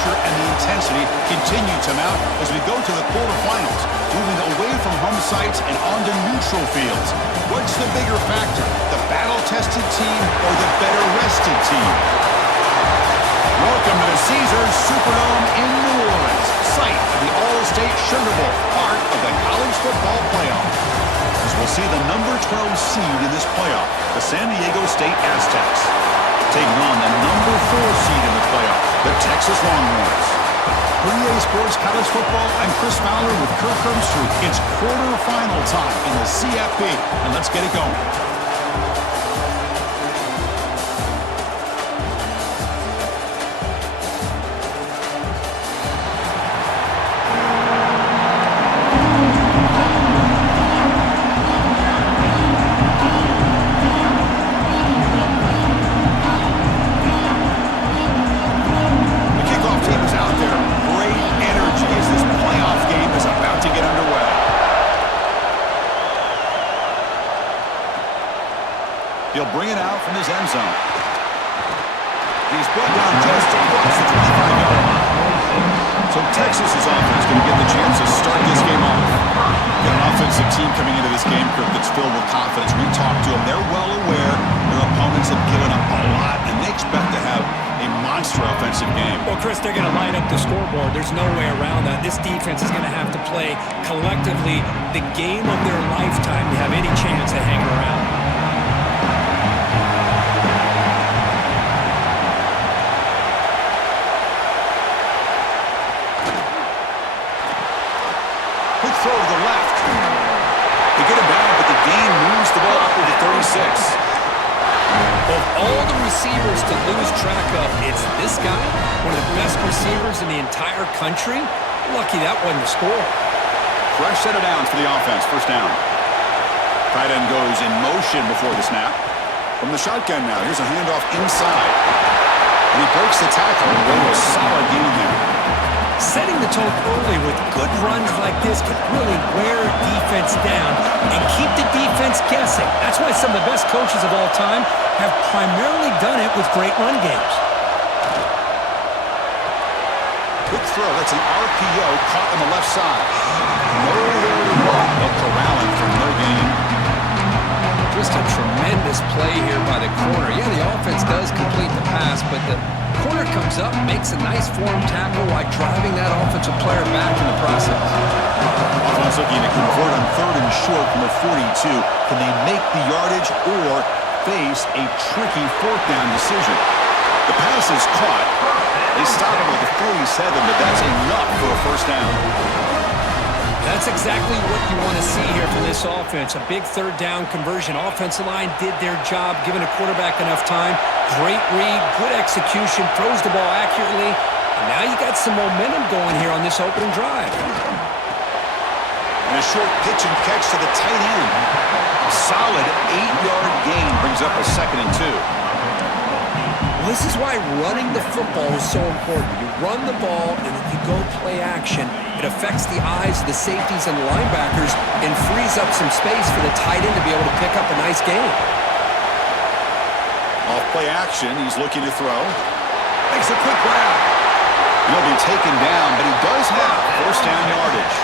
pressure and the intensity continue to mount as we go to the quarterfinals, moving away from home sites and onto neutral fields. What's the bigger factor, the battle-tested team or the better-rested team? Welcome to the Caesars Superdome in New Orleans, site of the AllState.Sugarbowl, part of the college football playoff. As we'll see the number 12 seed in this playoff, the San Diego State Aztecs, taking on the number 4 seed in the playoff, the Texas Longhorns. For EA Sports College Football, I'm Chris Fowler with Kirk Herbstreit. It's quarterfinal time in the CFP, and let's get it going. He'll bring it out from his end zone. He's brought down just across the 25-yard line. So Texas's offense going to get the chance to start this game off. Got an offensive team coming into this game, Kirk, that's filled with confidence. We talked to them. They're well aware their opponents have given up a lot, and they expect to have a monster offensive game. Well, Chris, they're going to light up the scoreboard. There's no way around that. This defense is going to have to play collectively the game of their lifetime to have any chance at hanging around. Throw to the left. They get it back, but the gain moves the ball up to the 36. Of all the receivers to lose track of, it's this guy, one of the best receivers in the entire country. Lucky that wasn't the score. Fresh set of downs for the offense. First down. Tight end goes in motion before the snap. From the shotgun now, here's a handoff inside. And he breaks the tackle and a solid gain there. Setting the tone early with good runs like this can really wear defense down and keep the defense guessing. That's why some of the best coaches of all time have primarily done it with great run games. Quick throw. That's an RPO caught on the left side. Nowhere to run. They'll corral him for no gain. Just a tremendous play here by the corner. Yeah, the offense does complete the pass, but the corner comes up, makes a nice form tackle while driving that offensive player back in the process. Offense looking to convert on 3rd and short from the 42. Can they make the yardage or face a tricky 4th down decision? The pass is caught. They stop him at the 47, but that's enough for a first down. That's exactly what you want to see here from this offense. A big 3rd down conversion. Offensive line did their job, giving a quarterback enough time. Great read, good execution, throws the ball accurately. And now you got some momentum going here on this opening drive. And a short pitch and catch to the tight end. A solid 8-yard gain brings up a 2nd and 2. Well, this is why running the football is so important. You run the ball and then you go play action. It affects the eyes of the safeties and the linebackers and frees up some space for the tight end to be able to pick up a nice gain. Off play action, he's looking to throw. Makes a quick grab. He'll be taken down, but he does have first down yardage.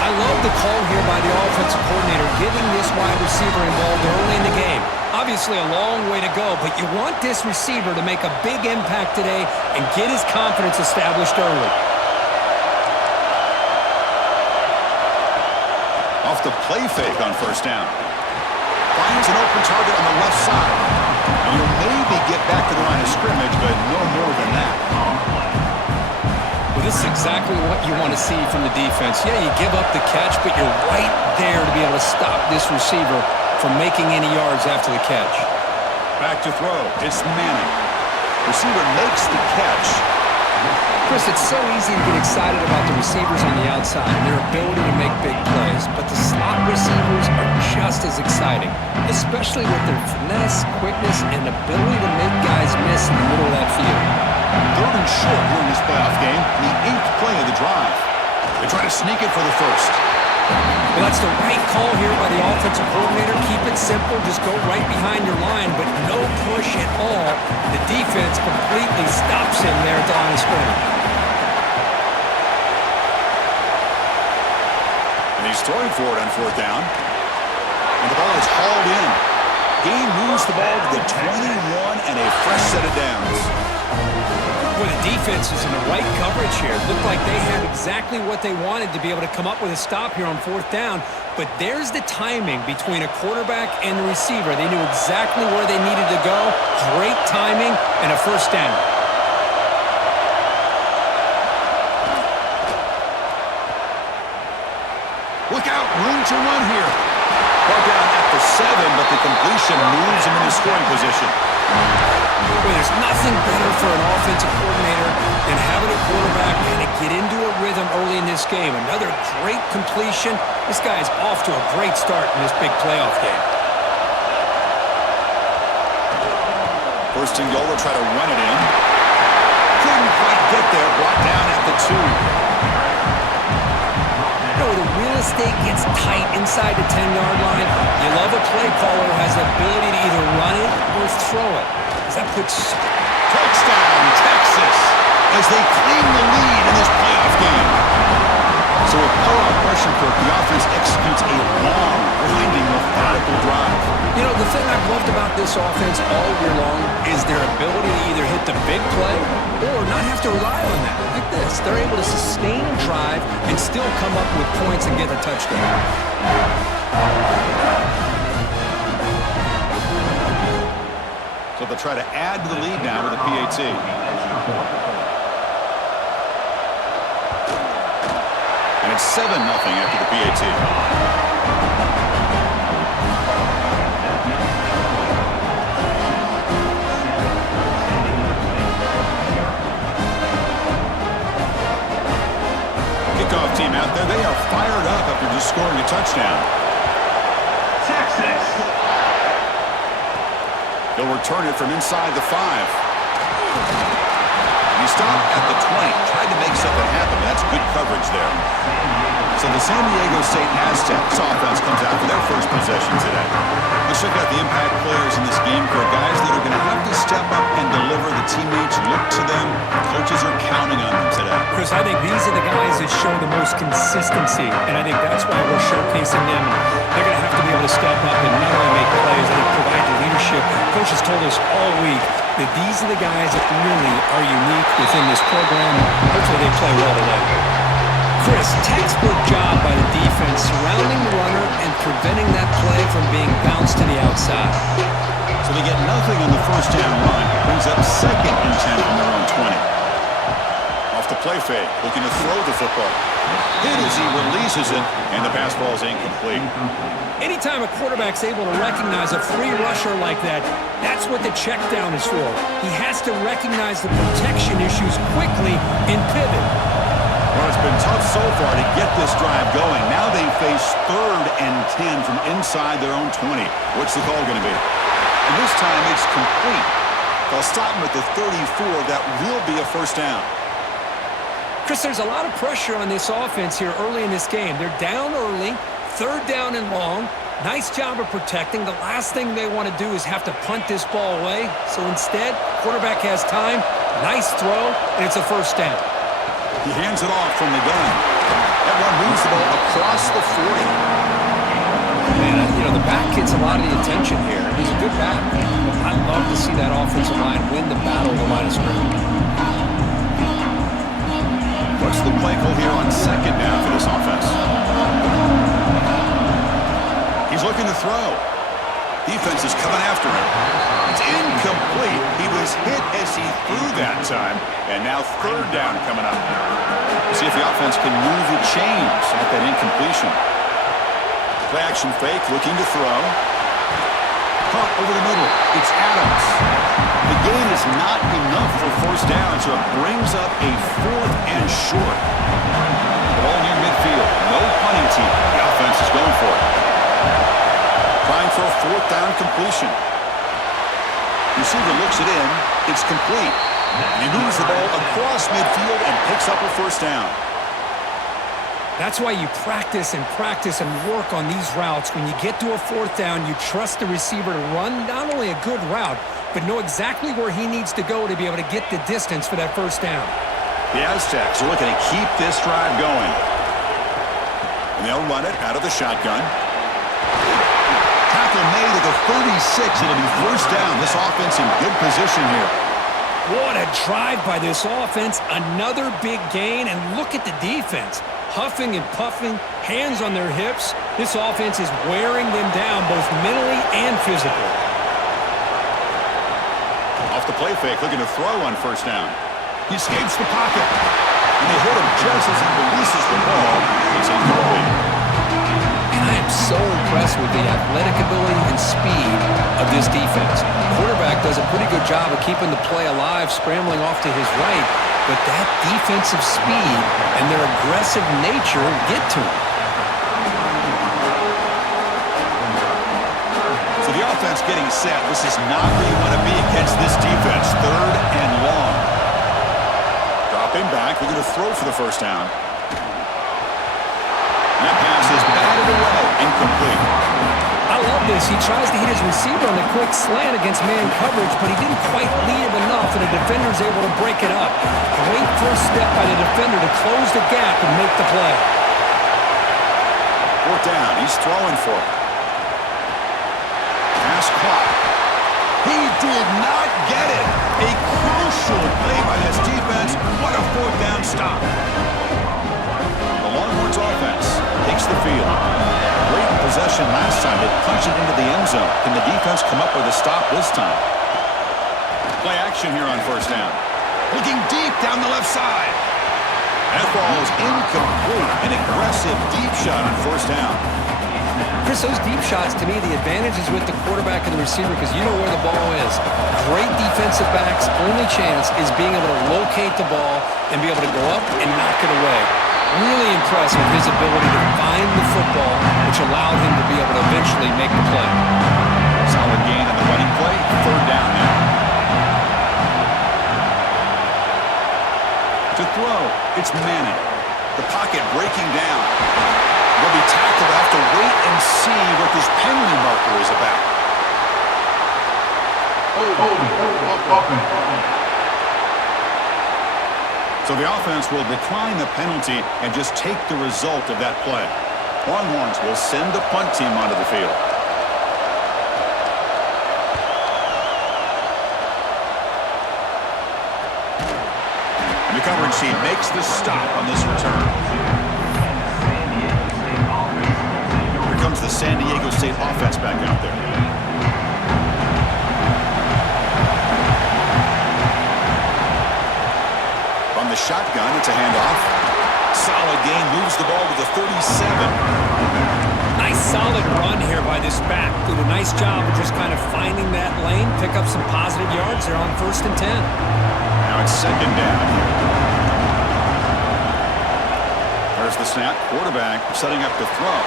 I love the call here by the offensive coordinator, getting this wide receiver involved early in the game. Obviously a long way to go, but you want this receiver to make a big impact today and get his confidence established early. Off the play fake on first down. Finds an open target on the left side. And you'll maybe get back to the line of scrimmage, but no more than that. Well, this is exactly what you want to see from the defense. Yeah, you give up the catch, but you're right there to be able to stop this receiver from making any yards after the catch. Back to throw. It's Manning. Receiver makes the catch. Chris, it's so easy to get excited about the receivers on the outside and their ability to make big plays, but the slot receivers are just as exciting, especially with their finesse, quickness, and ability to make guys miss in the middle of that field. 3rd and short here in this playoff game, the 8th play of the drive. They try to sneak it for the first. Well, that's the right call here by the offensive coordinator. Keep it simple. Just go right behind your line, but no push at all. The defense completely stops him there at the line of scrimmage. And he's throwing for it on fourth down. And the ball is hauled in. Gain moves the ball to the 21 and a fresh set of downs. Well, the defense is in the right coverage here. Looked like they had exactly what they wanted to be able to come up with a stop here on fourth down. But there's the timing between a quarterback and the receiver. They knew exactly where they needed to go. Great timing and a first down. Look out, room to run here. Ball down at the 7, but the completion moves him into scoring position. Well, there's nothing better for an offensive coordinator than having a quarterback kind of get into a rhythm early in this game. Another great completion. This guy is off to a great start in this big playoff game. First and goal, they'll try to run it in. Couldn't quite get there, brought down at the 2. The real estate gets tight inside the 10-yard line. You love a play caller who has the ability to either run it or throw it. That puts touchdown, Texas, as they claim the lead in this playoff game. So with power pressure cook, the offense executes a long, grinding, methodical drive. You know, the thing I've loved about this offense all year long is their ability to either hit the big play or not have to rely on that. Like this, they're able to sustain a drive and still come up with points and get a touchdown. So they'll try to add to the lead now with a PAT. And it's 7-0 after the PAT. Kickoff team out there. They are fired up after just scoring a touchdown. Texas. He'll return it from inside the 5. He stopped at the 20. Tried to make something happen. That's good coverage there. So the San Diego State Aztecs offense comes out for their first possession today. Let's check out the impact players in this game for guys that are going to have to step up and deliver. The teammates look to them. Coaches are counting on them today. Chris, I think these are the guys that show the most consistency, and I think that's why we're showcasing them. They're going to have to be able to step up and not only make plays, but provide the leadership. Coach has told us all week that these are the guys that really are unique within this program. Hopefully they play well today. Chris, textbook job by the defense surrounding the runner and preventing that play from being bounced to the outside. So they get nothing on the first down run. Brings up 2nd and 10 from their own 20. Off the play fake, looking to throw the football. Hit as he releases it, and the pass ball is incomplete. Anytime a quarterback's able to recognize a free rusher like that, that's what the check down is for. He has to recognize the protection issues quickly and pivot. Well, it's been tough so far to get this drive going. Now they face 3rd and 10 from inside their own 20. What's the call going to be? And this time it's complete. They'll stop him at the 34. That will be a first down. Chris, there's a lot of pressure on this offense here early in this game. They're down early, 3rd down and long. Nice job of protecting. The last thing they want to do is have to punt this ball away. So instead, quarterback has time, nice throw, and it's a first down. He hands it off from the gun. That one moves the ball across the 40. Man, you know, the back gets a lot of the attention here. He's a good back. I love to see that offensive line win the battle of the line of scrimmage. What's the play call here on 2nd down for this offense? He's looking to throw. Defense is coming after him. It's incomplete. He was hit as he threw that time. And now 3rd down coming up. We'll see if the offense can move the chains at that incompletion. Play action fake, looking to throw. Caught over the middle. It's Adams. The gain is not enough for first down, so it brings up a 4th and short. The ball near midfield. No punting team. The offense is going for it. Trying for a 4th down completion. Receiver looks it in. It's complete. He moves the ball across midfield and picks up a first down. That's why you practice and work on these routes. When you get to a fourth down, you trust the receiver to run not only a good route, but know exactly where he needs to go to be able to get the distance for that first down. The Aztecs are looking to keep this drive going. And they'll run it out of the shotgun. Tackle made at the 36. It'll be first down. This offense in good position here. What a drive by this offense. Another big gain, and look at the defense. Huffing and puffing, hands on their hips. This offense is wearing them down both mentally and physically. Off the play fake, looking to throw on first down. He escapes the pocket. And they hit him just as he releases the ball. It's incomplete. And I am so impressed with the athletic ability and speed of this defense. Quarterback does a pretty good job of keeping the play alive, scrambling off to his right. But that defensive speed and their aggressive nature get to him. So the offense getting set. This is not where you want to be against this defense. Third and long. Dropping back. We're going to throw for the first down. That pass is batted away. Incomplete. I love this. He tries to hit his receiver on the quick slant against man coverage, but he didn't quite lead him enough, and the defender's able to break it up. Great first step by the defender to close the gap and make the play. Fourth down. He's throwing for it. Pass caught. He did not get it. A crucial play by this defense. What a fourth down stop. The Longhorns offense takes the field. Great possession last time. They punched it into the end zone. Can the defense come up with a stop this time? Play action here on first down. Looking deep down the left side. That ball is incomplete. An aggressive deep shot on first down. Chris, those deep shots, to me, the advantage is with the quarterback and the receiver because you know where the ball is. Great defensive backs' only chance is being able to locate the ball and be able to go up and knock it away. Really impressed with his ability to find the football, which allowed him to be able to eventually make the play. Solid gain on the running play. Third down now. To throw, it's Manning. The pocket breaking down. They'll be tackled. They'll have to wait and see what this penalty marker is about. So the offense will decline the penalty and just take the result of that play. Longhorns will send the punt team onto the field. And the coverage team makes the stop on this return. Here comes the San Diego State offense back out there. From the shotgun, it's a handoff. Solid gain, moves the ball to the 37. Nice solid run here by this back. Did a nice job of just kind of finding that lane, pick up some positive yards there on first and 10. Now it's second down here. There's the snap. Quarterback setting up to throw.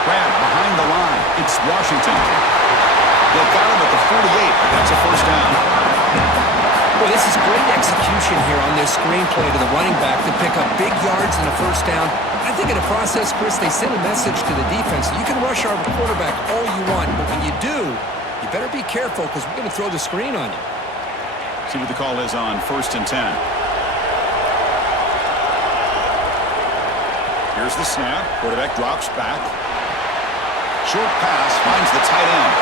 Grab behind the line. It's Washington. They've got him at the 48, but that's a first down. Well, this is great execution here on this screenplay to the running back to pick up big yards and a first down. I think in the process, Chris, they send a message to the defense. You can rush our quarterback all you want, but when you do, you better be careful because we're going to throw the screen on you. See what the call is on first and 10. Here's the snap. Quarterback drops back. Short pass finds the tight end.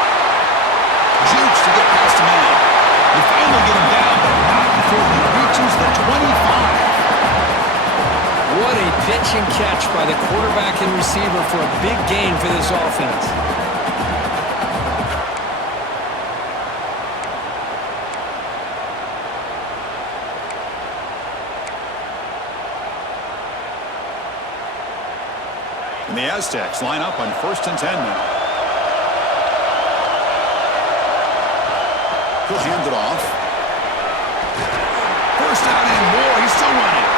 Jukes to get past the man. They finally get him down, but not before he reaches the 25. What a pitch and catch by the quarterback and receiver for a big gain for this offense. And the Aztecs line up on first and 10 now. He'll hand it off. First down and more. He's still running.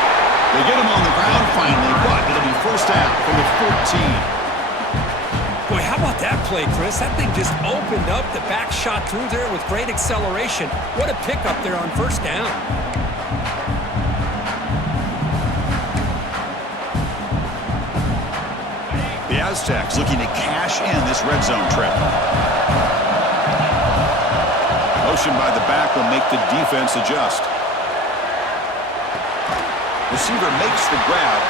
They get him on the ground finally, but it'll be first down from the 14. Boy, how about that play, Chris? That thing just opened up. The back shot through there with great acceleration. What a pickup there on first down. Aztecs looking to cash in this red zone trip. Motion by the back will make the defense adjust. Receiver makes the grab.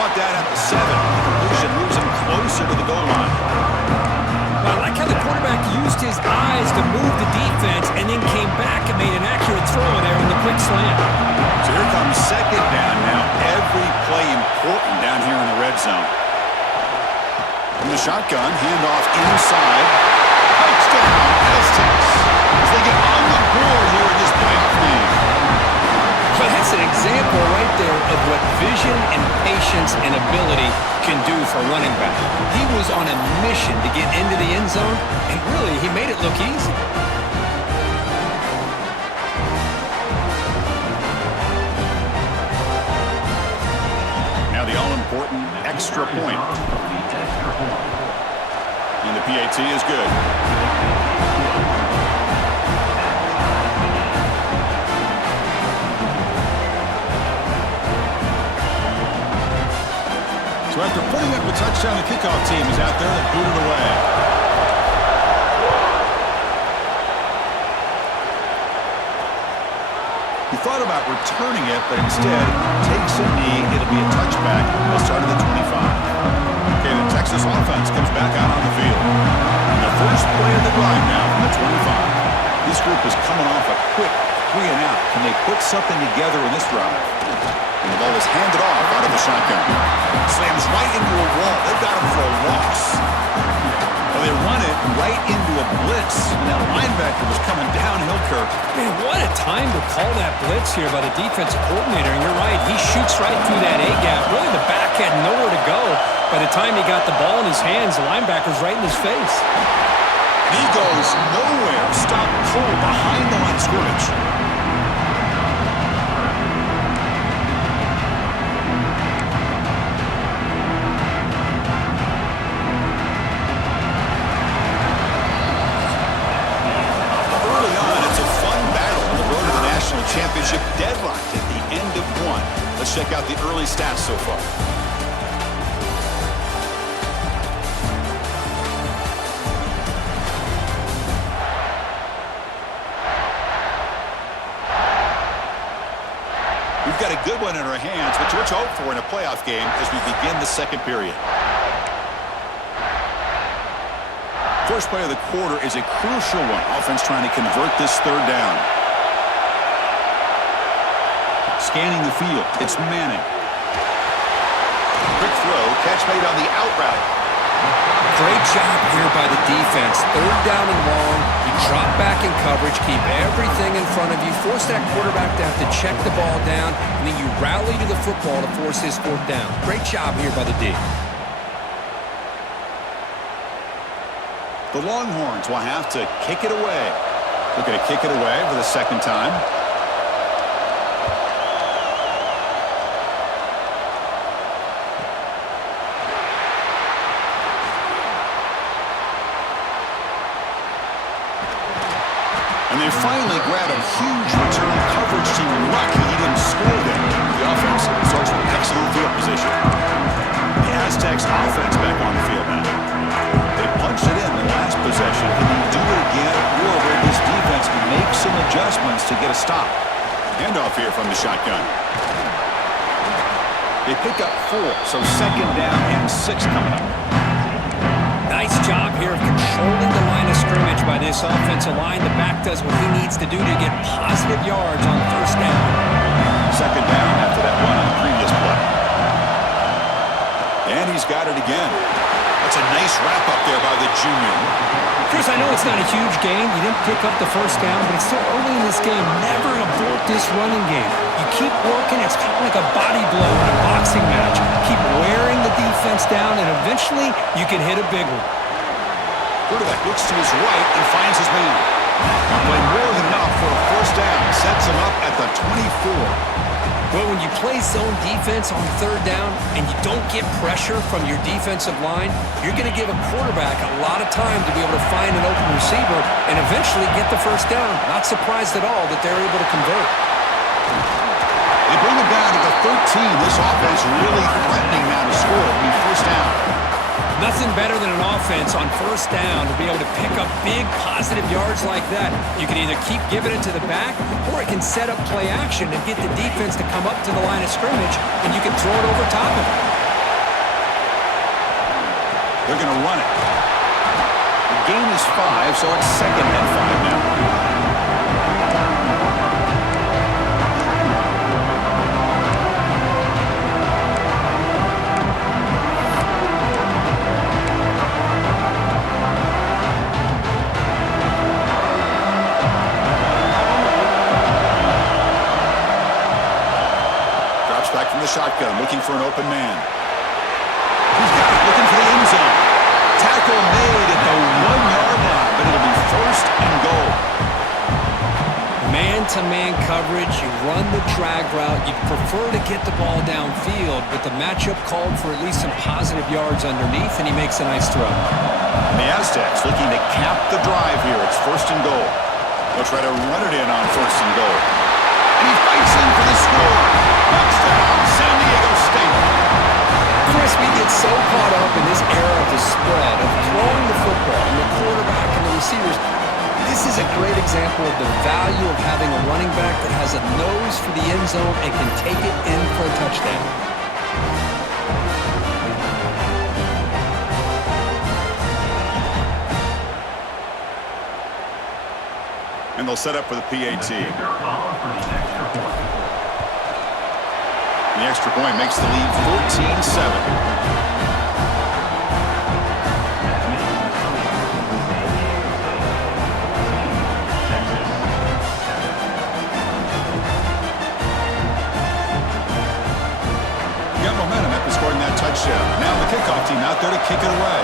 Brought down at the 7. The completion moves him closer to the goal line. I like how the quarterback used his eyes to move the defense and then came back and made an accurate throw there on the quick slant. So here comes second down now. Every play important down here in the red zone. From the shotgun, handoff inside. Touchdown, Aztecs. As they get on the board here in this playoff game. But that's an example right there of what vision and patience and ability can do for a running back. He was on a mission to get into the end zone, and really, he made it look easy. Now the all-important extra point. And the PAT is good. So after putting up a touchdown, the kickoff team is out there and booted away. He thought about returning it, but instead takes a knee. It'll be a touchback. They'll start at the 25. Okay, the Texas offense comes back out on the field. And the first play of the drive now from the 25. This group is coming off a quick 3-and-out. Can they put something together in this drive? And the ball is handed off out of the shotgun. Slams right into a wall. They've got him for a loss. Well, they run it right into a blitz. And that linebacker was coming downhill, Kirk. Man, what a time to call that blitz here by the defensive coordinator. And you're right, he shoots right through that A-gap. Really, the back had nowhere to go. By the time he got the ball in his hands, the linebacker's right in his face. He goes nowhere. Stop cold behind the line of scrimmage. Championship deadlocked at the end of one. Let's check out the early stats so far. We've got a good one in our hands, which we're hope for in a playoff game as we begin the second period. First play of the quarter is a crucial one. Offense trying to convert this third down. Scanning the field, it's Manning. Quick throw, catch made on the out route. Great job here by the defense. Third down and long. You drop back in coverage, keep everything in front of you, force that quarterback to have to check the ball down, and then you rally to the football to force his fourth down. Great job here by the D. The Longhorns will have to kick it away. Looking to kick it away for the second time. And they finally grab a huge return coverage team. Lucky he didn't score there. The offense starts with excellent field position. The Aztecs offense back on the field now. They punched it in the last possession. Can they do it again, or will this defense make some adjustments to get a stop? Handoff here from the shotgun. They pick up 4, so second down and 6 coming up. Nice job here of controlling the line of scrimmage by this offensive line. The back does what he needs to do to get positive yards on first down. Second down after that run on the previous play. And he's got it again. That's a nice wrap-up there by the junior. Chris, I know it's not a huge game. You didn't pick up the first down, but it's still early in this game. Never abort this running game. You keep working. It's kind of like a body blow in a boxing match. Keep wearing the defense down, and eventually you can hit a big one. Quarterback looks to his right and finds his man. He played more than enough for a first down. Sets him up at the 24. Well, when you play zone defense on third down and you don't get pressure from your defensive line, you're going to give a quarterback a lot of time to be able to find an open receiver and eventually get the first down. Not surprised at all that they're able to convert. They bring it down to the 13. This offense really threatening now to score. It'll be first down. Nothing better than an offense on first down to be able to pick up big positive yards like that. You can either keep giving it to the back, or it can set up play action and get the defense to come up to the line of scrimmage, and you can throw it over top of it. They're going to run it. The game is 5, so it's second and 5 now. Back from the shotgun, looking for an open man. He's got it, looking for the end zone. Tackle made at the 1-yard line, but it'll be first and goal. Man-to-man coverage, you run the drag route. You prefer to get the ball downfield, but the matchup called for at least some positive yards underneath, and he makes a nice throw. And the Aztecs looking to cap the drive here. It's first and goal. They'll try to run it in on first and goal. And he fights in for the score. Touchdown, San Diego State. Chris, we get so caught up in this era of the spread, of throwing the football and the quarterback and the receivers. This is a great example of the value of having a running back that has a nose for the end zone and can take it in for a touchdown. And they'll set up for the PAT. The extra point makes the lead 14-7. Got momentum after scoring that touchdown. Now the kickoff team out there to kick it away.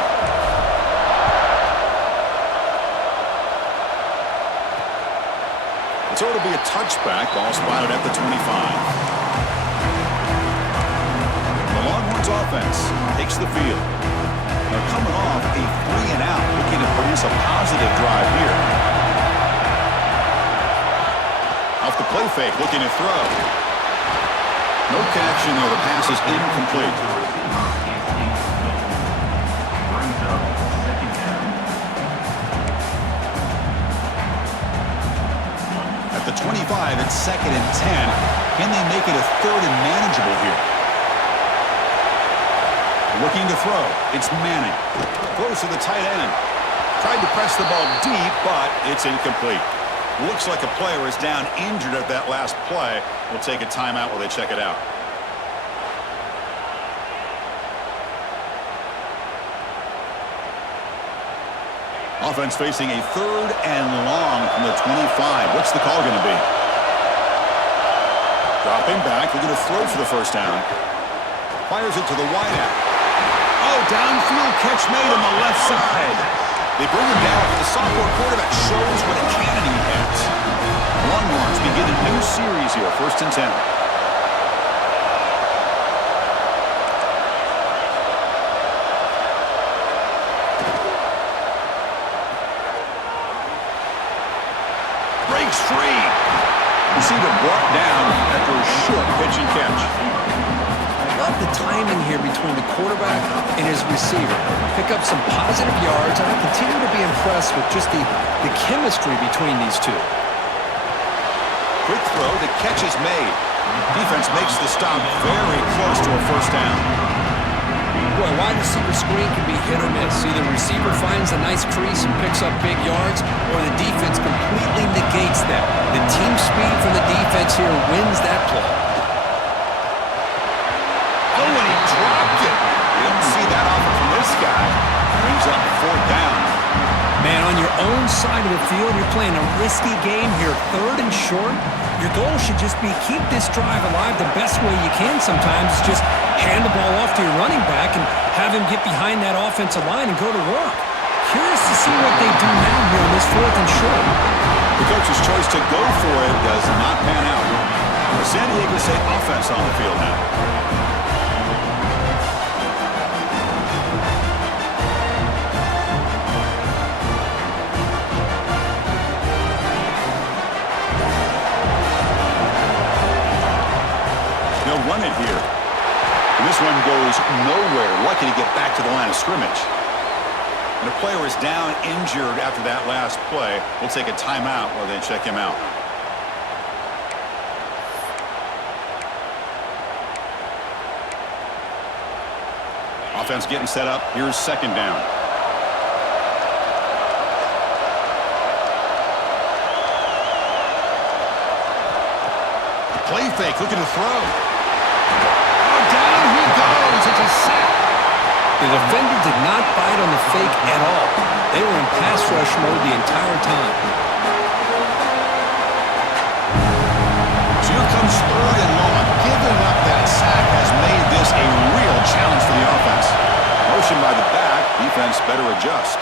So it'll be a touchback. Ball spotted at the 25. Offense takes the field. They're coming off a 3-and-out, looking to produce a positive drive here. Off the play fake, looking to throw. No connection there. The pass is incomplete. At the 25, it's second and 10. Can they make it a third and manageable here? Looking to throw. It's Manning. Throws to the tight end. Tried to press the ball deep, but it's incomplete. Looks like a player is down injured at that last play. We'll take a timeout while they check it out. Offense facing a third and long from the 25. What's the call going to be? Dropping back. Looking to throw for the first down. Fires it to the wideout. Oh, downfield catch made on the left side. They bring him down, but the sophomore quarterback shows what a cannon he has. Longhorns begin a new series here, first and 10. Breaks free. Receiver brought down after a short pitch and catch. Love the timing here between the quarterback and his receiver. Pick up some positive yards, and I continue to be impressed with just the chemistry between these two. Quick throw, the catch is made. Defense makes the stop very close to a first down. Boy, wide receiver screen can be hit or miss. Either receiver finds a nice crease and picks up big yards, or the defense completely negates that. The team speed from the defense here wins that play. Oh, and he dropped it. You don't see that often from this guy. Brings up fourth down. Man, on your own side of the field, you're playing a risky game here, third and short. Your goal should just be keep this drive alive the best way you can sometimes. Is just hand the ball off to your running back and have him get behind that offensive line and go to work. Curious to see what they do now here on this fourth and short. The coach's choice to go for it does not pan out. The San Diego State offense on the field now. Run it here. And This one goes nowhere. Lucky to get back to the line of scrimmage. And the player is down injured after that last play. We'll take a timeout while they check him out. Offense getting set up. Here's second down. Play fake, looking to throw. Oh, down he goes. It's a sack. The defender did not bite on the fake at all. They were in pass rush mode the entire time. So here comes third and long. Giving up that sack has made this a real challenge for the offense. Motion by the back. Defense better adjust.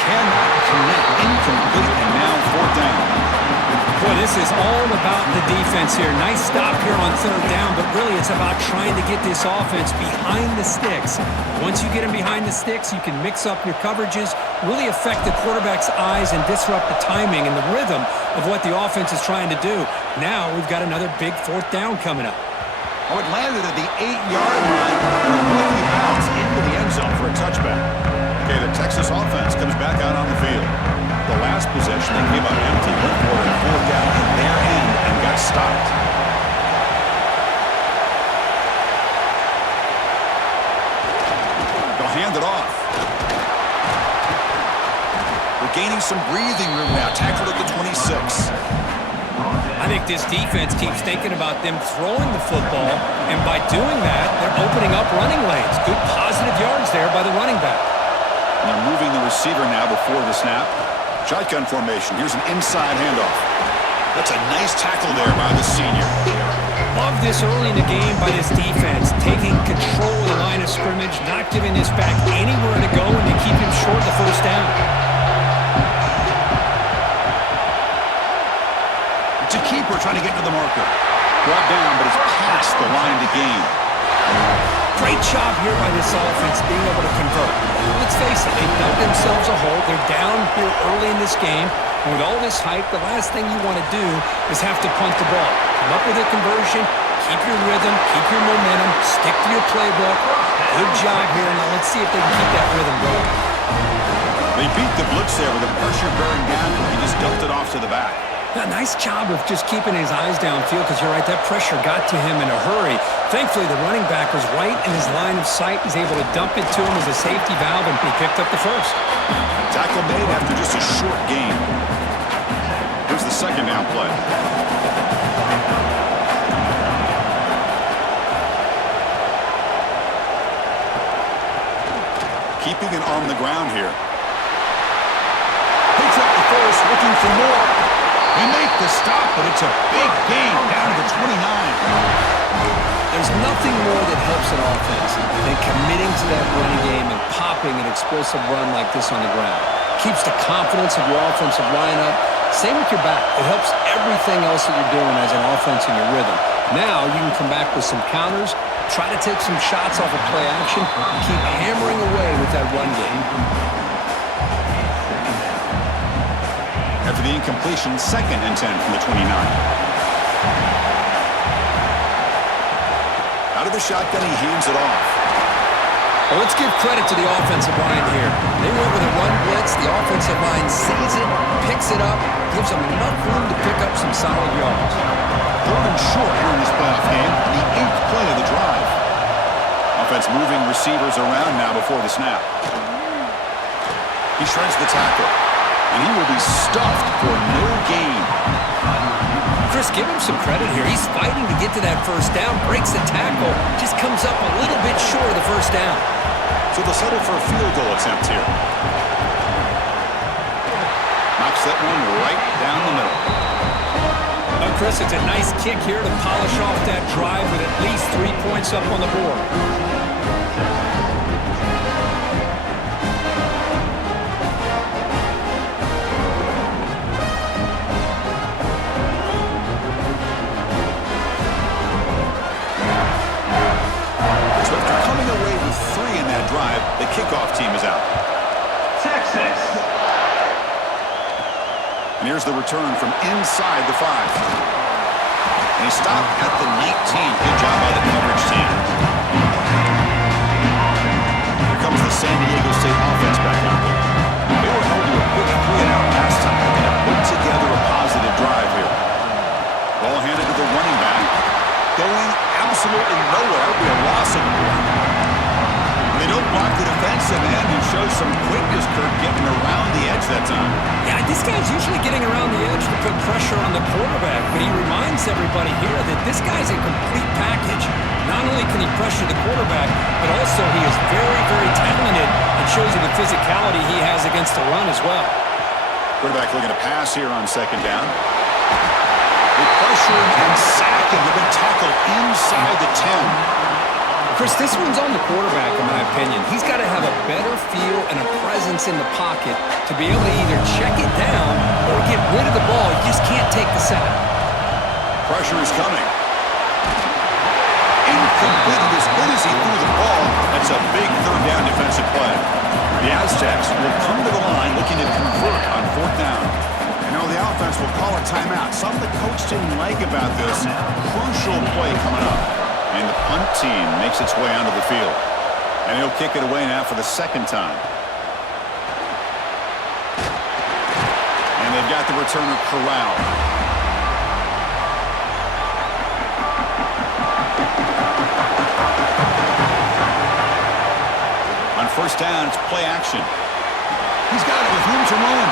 Cannot connect. Incomplete. And now fourth down. Boy, this is all about the defense here. Nice stop here on third down, but really it's about trying to get this offense behind the sticks. Once you get them behind the sticks, you can mix up your coverages, really affect the quarterback's eyes and disrupt the timing and the rhythm of what the offense is trying to do. Now we've got another big fourth down coming up. Oh, it landed at the 8-yard line and a lucky bounce into the end zone for a touchback. Okay, the Texas offense comes back out on the field. The last possession, they came up empty, went for it, fourth down in their end, and got stopped. They'll hand it off. We're gaining some breathing room now. Tackled at the 26. I think this defense keeps thinking about them throwing the football, and by doing that, they're opening up running lanes. Good positive yards there by the running back. And they're moving the receiver now before the snap. Shotgun formation. Here's an inside handoff. That's a nice tackle there by the senior. Love this early in the game by this defense, taking control of the line of scrimmage, not giving this back anywhere to go, and they keep him short the first down. It's a keeper trying to get to the marker. Brought down, but it's past the line to gain. Great job here by this offense being able to convert. Let's face it, they dug themselves a hole. They're down here early in this game. And with all this hype, the last thing you want to do is have to punt the ball. Come up with a conversion, keep your rhythm, keep your momentum, stick to your playbook. Good job here. Now let's see if they can keep that rhythm going. They beat the blitz there with the pressure bearing down. He just dumped it off to the back. A nice job of just keeping his eyes downfield because you're right, that pressure got to him in a hurry. Thankfully, the running back was right in his line of sight. He's able to dump it to him as a safety valve, and he picked up the first. Tackle made after just a short gain. Here's the second down play. Keeping it on the ground here. Picks up the first, looking for more. They make the stop, but it's a big gain down to the 29. There's nothing more that helps an offense than committing to that running game and popping an explosive run like this on the ground. Keeps the confidence of your offensive lineup. Same with your back. It helps everything else that you're doing as an offense in your rhythm. Now you can come back with some counters, try to take some shots off of play action, and keep hammering away with that run game. After the incompletion, 2nd and 10 from the 29. Out of the shotgun, he hands it off. Well, let's give credit to the offensive line here. They went with a run blitz. The offensive line sees it, picks it up, gives them enough room to pick up some solid yards. 3rd and short here in this playoff game, the 8th play of the drive. Offense moving receivers around now before the snap. He shreds the tackle. And he will be stuffed for no gain. Chris, give him some credit here. He's fighting to get to that first down, breaks the tackle, just comes up a little bit short of the first down. So they'll settle for a field goal attempt here. Knocks that one right down the middle. Chris, it's a nice kick here to polish off that drive with at least 3 points up on the board. Drive, the kickoff team is out. Texas. And here's the return from inside the 5. And he stopped at the 19. Good job by the coverage team. Here comes the San Diego State offense back out there. They were held to a quick 3-and-out last time. They're going to put together a positive drive here. Ball handed to the running back. Going absolutely nowhere. It'll be a loss of the ball. They don't block the defensive end who shows some quickness, Kirk, getting around the edge that time. Yeah, this guy's usually getting around the edge to put pressure on the quarterback, but he reminds everybody here that this guy's a complete package. Not only can he pressure the quarterback, but also he is very, very talented and shows you the physicality he has against the run as well. Quarterback looking to pass here on second down. They pressure him and sack him. They've been tackled inside the 10. Chris, this one's on the quarterback, in my opinion. He's got to have a better feel and a presence in the pocket to be able to either check it down or get rid of the ball. He just can't take the sack. Pressure is coming. Incomplete. As good as he threw the ball, that's a big third down defensive play. The Aztecs will come to the line looking to convert on fourth down. You know, the offense will call a timeout. Something the coach didn't like about this. Crucial play coming up. And the punt team makes its way onto the field. And he'll kick it away now for the second time. And they've got the returner corralled. On first down, it's play action. He's got it with room to run.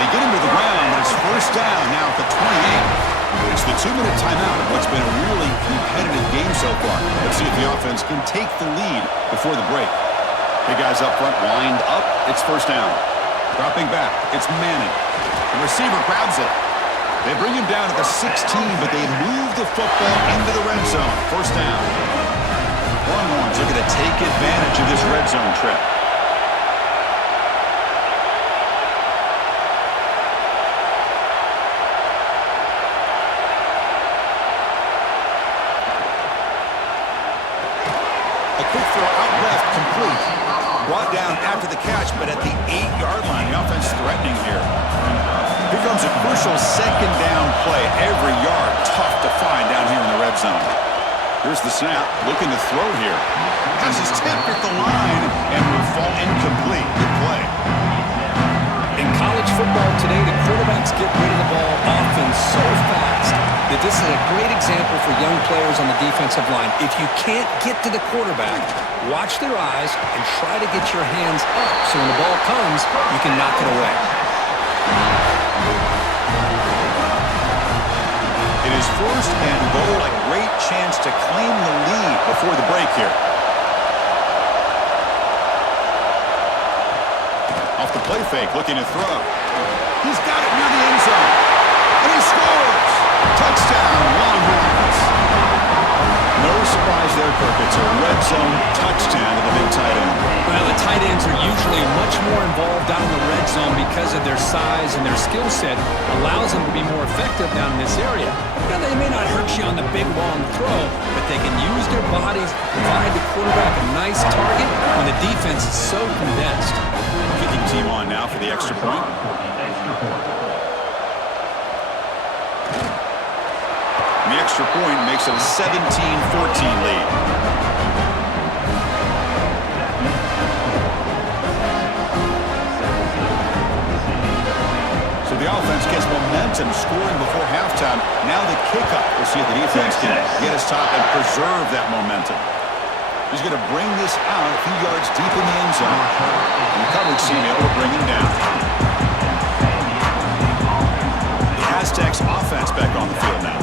They get him to the ground, but it's first down now at the 28. It's the 2-minute timeout of what's been a really competitive game so far. Let's see if the offense can take the lead before the break. Big guys up front lined up. It's first down. Dropping back. It's Manning. The receiver grabs it. They bring him down at the 16, but they move the football into the red zone. First down. Longhorns looking to take advantage of this red zone trip. Brought down after the catch, but at the 8-yard line, the offense threatening here. Here comes a crucial second down play. Every yard tough to find down here in the red zone. Here's the snap, looking to throw here. Has his tip at the line and will fall incomplete. Good play. In college football today, the quarterbacks get rid of the ball often so fast that this is a great example for young players on the defensive line. If you can't get to the quarterback, watch their eyes and try to get your hands up so when the ball comes, you can knock it away. It is first and goal, a great chance to claim the lead before the break here. Off the play fake, looking to throw. He's got it near the end zone. And he scores! Touchdown, Longhorns. No surprise there, Kirk. It's a red zone touchdown to the big tight end. Well, the tight ends are usually much more involved down in the red zone because of their size and their skill set allows them to be more effective down in this area. Now, they may not hurt you on the big, long throw, but they can use their bodies to provide the quarterback a nice target when the defense is so condensed. Kicking team on now for the extra point. The extra point makes it a 17-14 lead. So the offense gets momentum scoring before halftime. Now the kickoff. We'll see if the defense can get his top and preserve that momentum. He's going to bring this out a few yards deep in the end zone. And the coverage team able to bring him down. The Aztecs offense back on the field now.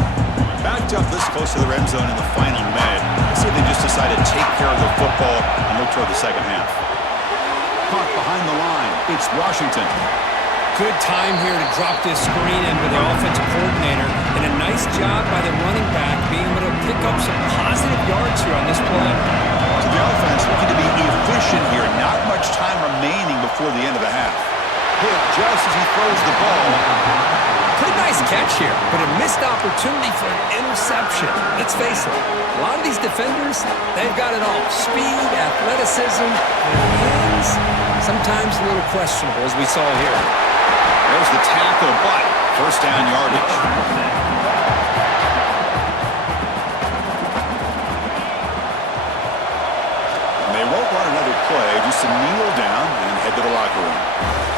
Backed up this close to the red zone in the final minute. Let's see if they just decide to take care of the football and look toward the second half. Caught behind the line. It's Washington. Good time here to drop this screen in with the offensive coordinator. And a nice job by the running back being able to pick up some positive yards here on this play. So the offense looking to be efficient here. Not much time remaining before the end of the half. Hit just as he throws the ball. Pretty nice catch here, but a missed opportunity for an interception. Let's face it, a lot of these defenders, they've got it all. Speed, athleticism, their hands, sometimes a little questionable, as we saw here. There's the tackle, but first down yardage. to kneel down and head to the locker room.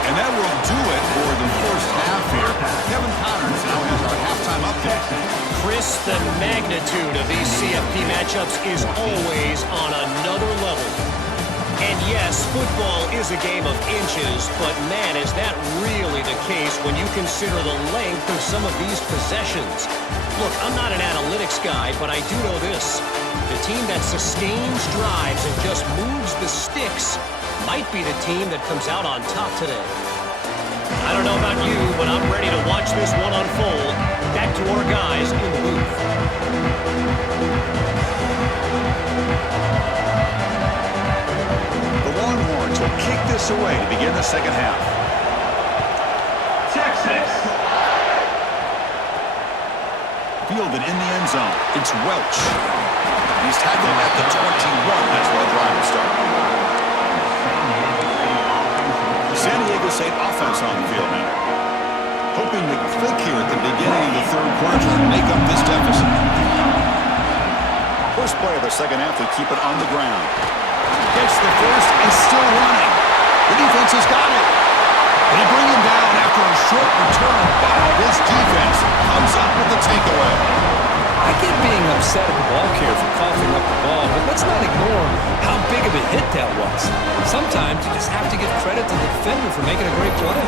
And that will do it for the first half here. Kevin Connors now has our halftime update. Chris, the magnitude of these CFP matchups is always on another level. And yes, football is a game of inches, but man, is that really the case when you consider the length of some of these possessions. Look, I'm not an analytics guy, but I do know this. The team that sustains drives and just moves the sticks might be the team that comes out on top today. I don't know about you, but I'm ready to watch this one unfold. Back to our guys in the booth. The Longhorns will kick this away to begin the second half. Texas. Fielded in the end zone. It's Welch. He's tackled at the 21. That's where the drive will start. San Diego State offense on the field now. Hoping to click here at the beginning of the third quarter and make up this deficit. First play of the second half, they keep it on the ground. Gets the first and still running. The defense has got it. They bring him down after a short return, but this defense comes up with the takeaway. I get being upset at the ball carrier for coughing up the ball, but let's not ignore how big of a hit that was. Sometimes you just have to give credit to the defender for making a great play.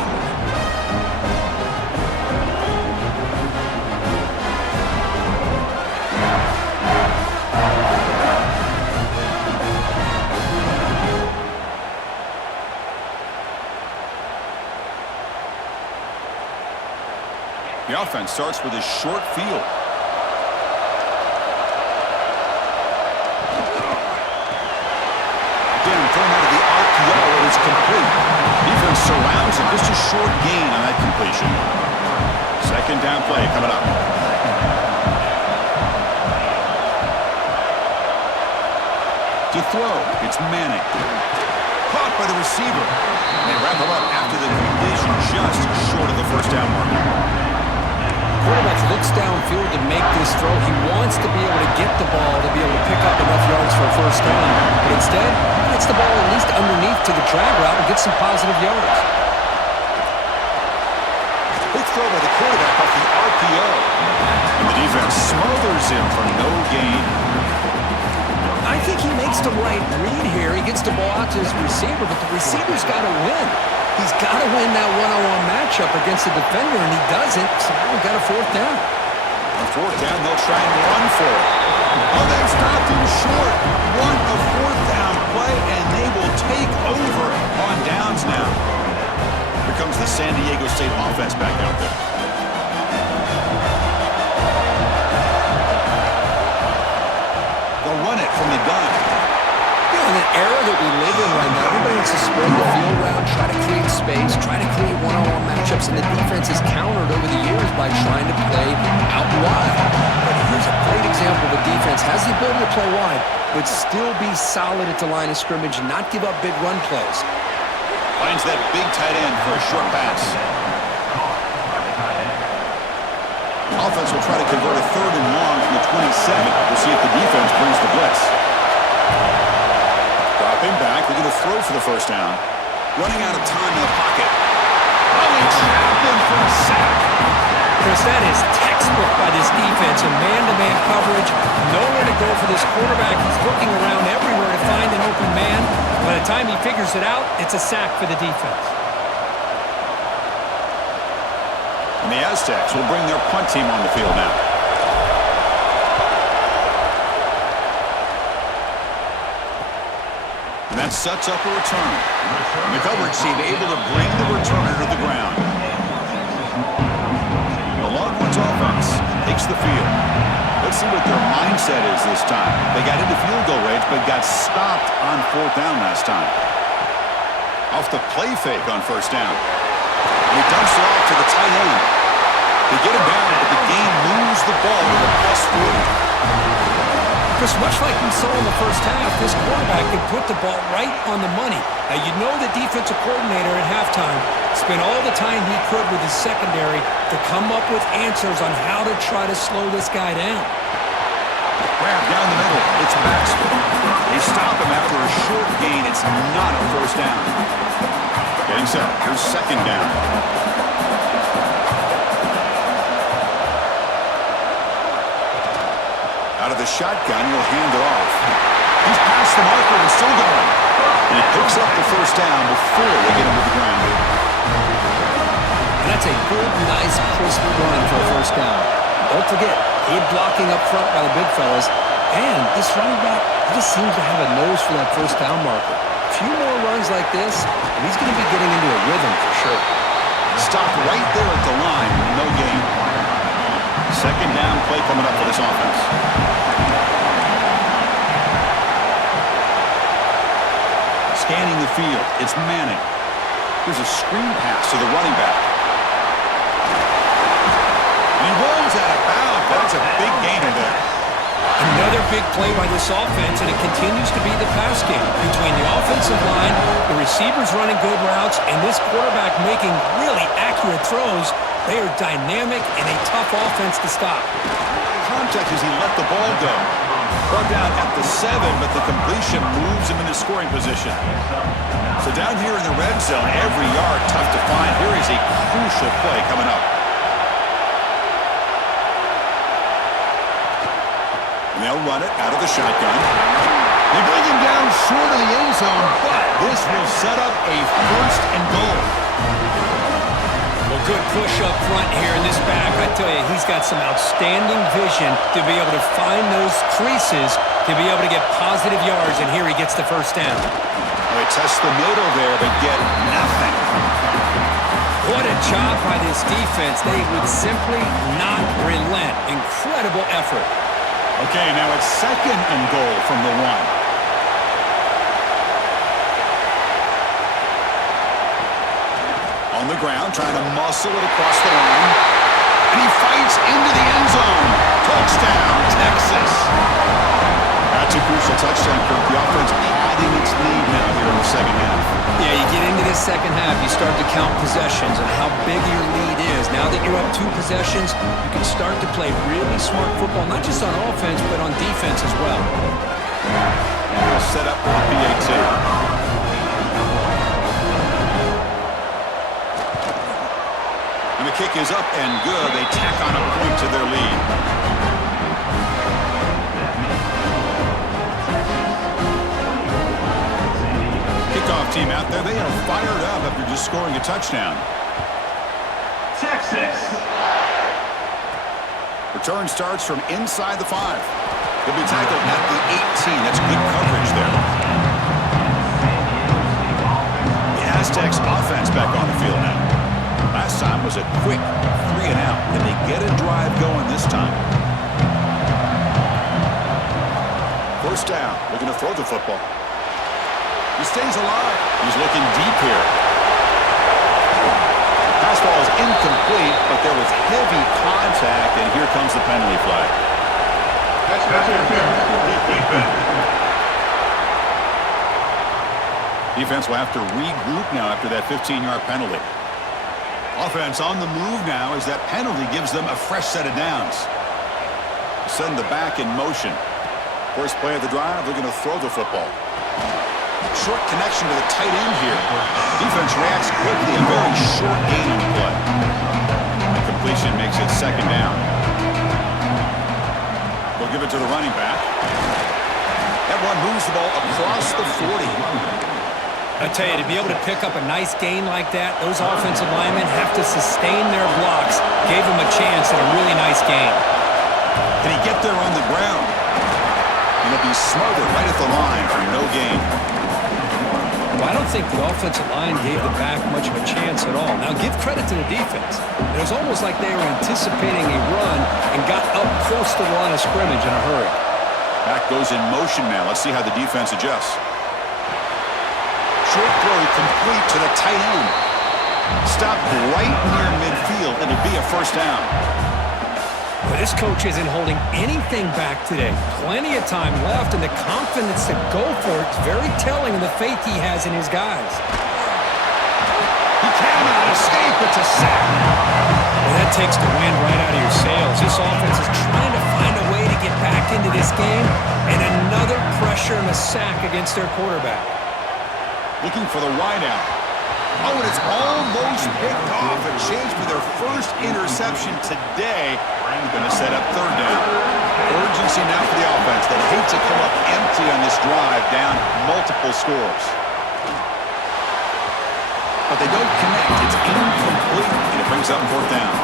The offense starts with a short field. Again, thrown out of the RPO, it is complete. Defense surrounds him. Just a short gain on that completion. Second down play coming up. To throw, it's Manning. Caught by the receiver. They wrap him up after the completion, just short of the first down marker. Quarterback looks downfield to make this throw. He wants to be able to get the ball to be able to pick up enough yards for a first down. But instead, he gets the ball at least underneath to the drag route and gets some positive yards. Quick throw by the quarterback off the RPO. And the defense smothers him for no gain. I think he makes the right read here. He gets the ball out to his receiver, but the receiver's got to win. He's got to win that one-on-one matchup against the defender, and he doesn't, so now we've got a fourth down. On fourth down, they'll try and run for it. Oh, they've stopped him short. One a fourth down play, and they will take over on downs now. Here comes the San Diego State offense back out there. They'll run it from the gun. In an era that we live in right now, everybody wants to spread the field around, try to create space, try to create one-on-one matchups, and the defense is countered over the years by trying to play out wide. But here's a great example of a defense has the ability to play wide, but still be solid at the line of scrimmage and not give up big run plays. Finds that big tight end for a short pass. Offense will try to convert a third and long from the 27. We'll see if the defense brings the blitz. Drop him back. They're going to throw for the first down. Running out of time in the pocket. Oh, they trap him for a sack. Chris, that is textbook by this defense in man-to-man coverage. Nowhere to go for this quarterback. He's looking around everywhere to find an open man. By the time he figures it out, it's a sack for the defense. And the Aztecs will bring their punt team on the field now. And that sets up a return. The coverage team able to bring the returner to the ground. The Longhorns offense takes the field. Let's see what their mindset is this time. They got into field goal range, but got stopped on fourth down last time. Off the play fake on first down. And he dumps it off to the tight end. They get him down, but the game moves the ball with a +40. Chris, much like we saw in the first half, this quarterback could put the ball right on the money. Now, you know the defensive coordinator at halftime spent all the time he could with his secondary to come up with answers on how to try to slow this guy down. grab down the middle. It's Baxter. They stop him after a short gain. It's not a first down. Getting set. Here's second down. Out of the shotgun, he'll hand it off. He's past the marker and still going. And he picks up the first down before they get him to the ground. And that's a good, nice, crisp run for a first down. Don't forget, good blocking up front by the big fellas. And this running back, he just seems to have a nose for that first down marker. A few more runs like this, and he's going to be getting into a rhythm for sure. Stop right there at the line, no gain. Second down play coming up for this offense. Scanning the field, it's Manning. Here's a screen pass to the running back. He rolls out of bounds. That's a big gainer there. Another big play by this offense, and it continues to be the pass game between the offensive line, the receivers running good routes, and this quarterback making really accurate throws. They are dynamic and a tough offense to stop. Contact as he let the ball go. Brought down at the 7, but the completion moves him into scoring position. So down here in the red zone, every yard tough to find. Here is a crucial play coming up. And they'll run it out of the shotgun. They bring him down short of the end zone, but this will set up a first and goal. Well, good push up front here in this back. I tell you, he's got some outstanding vision to be able to find those creases, to be able to get positive yards, and here he gets the first down. They test the middle there, but get nothing. What a job by this defense. They would simply not relent. Incredible effort. Okay, now it's second and goal from the 1. On the ground, trying to muscle it across the line. And he fights into the end zone. Touchdown, Texas. That's a crucial touchdown for the offense padding its lead now here in the second half. Yeah, you get into this second half, you start to count possessions and how big your lead is. Now that you're up 2 possessions, you can start to play really smart football, not just on offense, but on defense as well. They'll set up for the PAT. And the kick is up and good. They tack on a point to their lead. Kickoff team out there. They are fired up after just scoring a touchdown. Texas. Return starts from inside the 5. He'll be tackled at the 18. That's good coverage there. The Aztecs offense back on the field now. Last time was a quick 3 and out. Can they get a drive going this time? First down. Looking to throw the football. He stays alive. He's looking deep here. Pass ball is incomplete, but there was heavy contact, and here comes the penalty flag. That's defense. Defense will have to regroup now after that 15-yard penalty. Offense on the move now as that penalty gives them a fresh set of downs. Send the back in motion. First play of the drive, they're going to throw the football. Short connection to the tight end here. Defense reacts quickly, a very short gain on the play. The completion makes it second down. They'll give it to the running back. That one moves the ball across the 40. I tell you, to be able to pick up a nice gain like that, those offensive linemen have to sustain their blocks. Gave them a chance at a really nice gain. Can he get there on the ground? And he'll be smothered right at the line for no gain. Well, I don't think the offensive line gave the back much of a chance at all. Now, give credit to the defense. It was almost like they were anticipating a run and got up close to the line of scrimmage in a hurry. Back goes in motion now. Let's see how the defense adjusts. Short throw complete to the tight end. Stopped right near midfield, and it'll be a first down. But this coach isn't holding anything back today. Plenty of time left, and the confidence to go for it is very telling of the faith he has in his guys. He cannot escape. It's a sack. Well, that takes the wind right out of your sails. This offense is trying to find a way to get back back into this game, and another pressure and a sack against their quarterback. Looking for the wideout. Oh, and it's almost picked off. A chance for their first interception today. Going to set up third down. Urgency now for the offense that hates to come up empty on this drive, down multiple scores. But they don't connect. It's incomplete, and it brings up fourth down.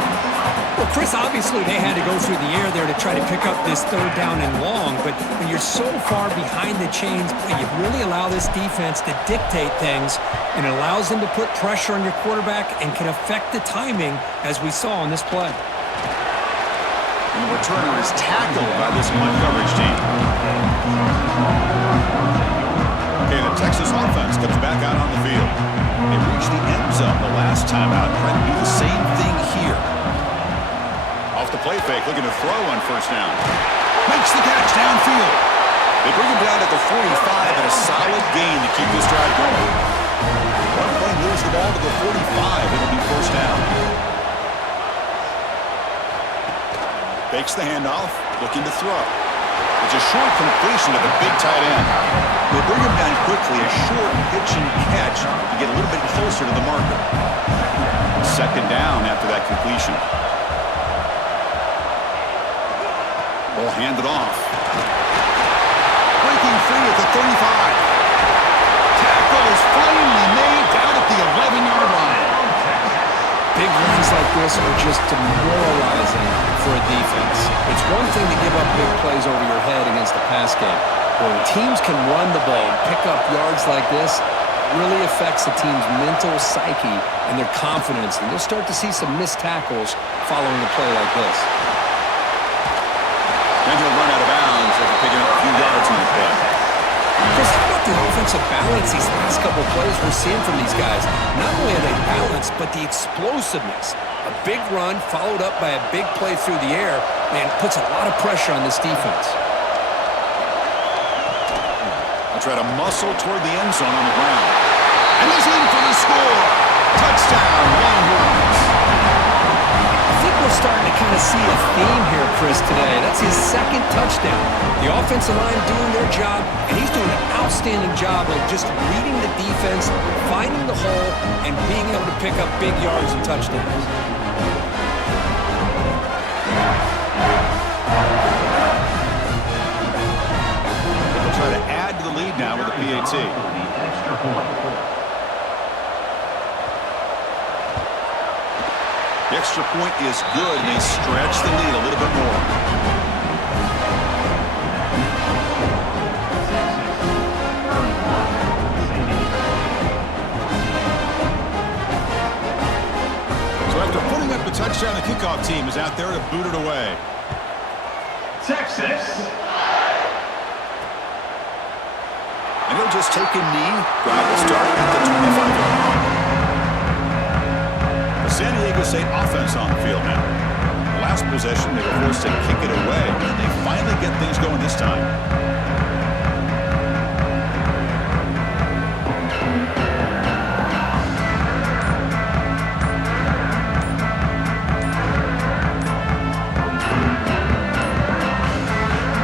Well, Chris, obviously they had to go through the air there to try to pick up this third down and long, but when you're so far behind the chains, you really allow this defense to dictate things, and it allows them to put pressure on your quarterback and can affect the timing, as we saw on this play. And the returner is tackled by this one coverage team. Okay, the Texas offense comes back out on the field. They reached the end zone the last time out, trying to do the same thing here. Off the play fake, looking to throw on first down. Makes the catch downfield. They bring him down at the 45 and a solid gain to keep this drive going. One play moves the ball to the 45. It'll be first down. Fakes the handoff, looking to throw. It's a short completion of the big tight end. They bring him down quickly, a short pitch and catch to get a little bit closer to the marker. Second down after that completion. Ball handed off. Breaking free at the 35. Tackle is finally made down at the 11-yard line. Big runs like this are just demoralizing for a defense. It's one thing to give up big plays over your head against the pass game. But when teams can run the ball and pick up yards like this, it really affects the team's mental psyche and their confidence. And you'll start to see some missed tackles following a play like this. And he'll run out of bounds after picking up a few yards on the play. Chris, how about the offensive balance these last couple plays we're seeing from these guys? Not only are they balanced, but the explosiveness. A big run followed up by a big play through the air, man, puts a lot of pressure on this defense. They'll try to muscle toward the end zone on the ground. And he's in for the score. Touchdown, Longhorns. I think we're starting to kind of see a theme here, Chris, today. That's his second touchdown. The offensive line doing their job, and he's doing an outstanding job of just reading the defense, finding the hole, and being able to pick up big yards and touchdowns. They'll try to add to the lead now with a PAT. The extra point is good, and they stretch the lead a little bit more. So after putting up the touchdown, the kickoff team is out there to boot it away. Texas. And he'll just take a knee. Drive will start at the 25-yard line. San Diego State offense on the field now. The last possession, they were forced to kick it away, and they finally get things going this time.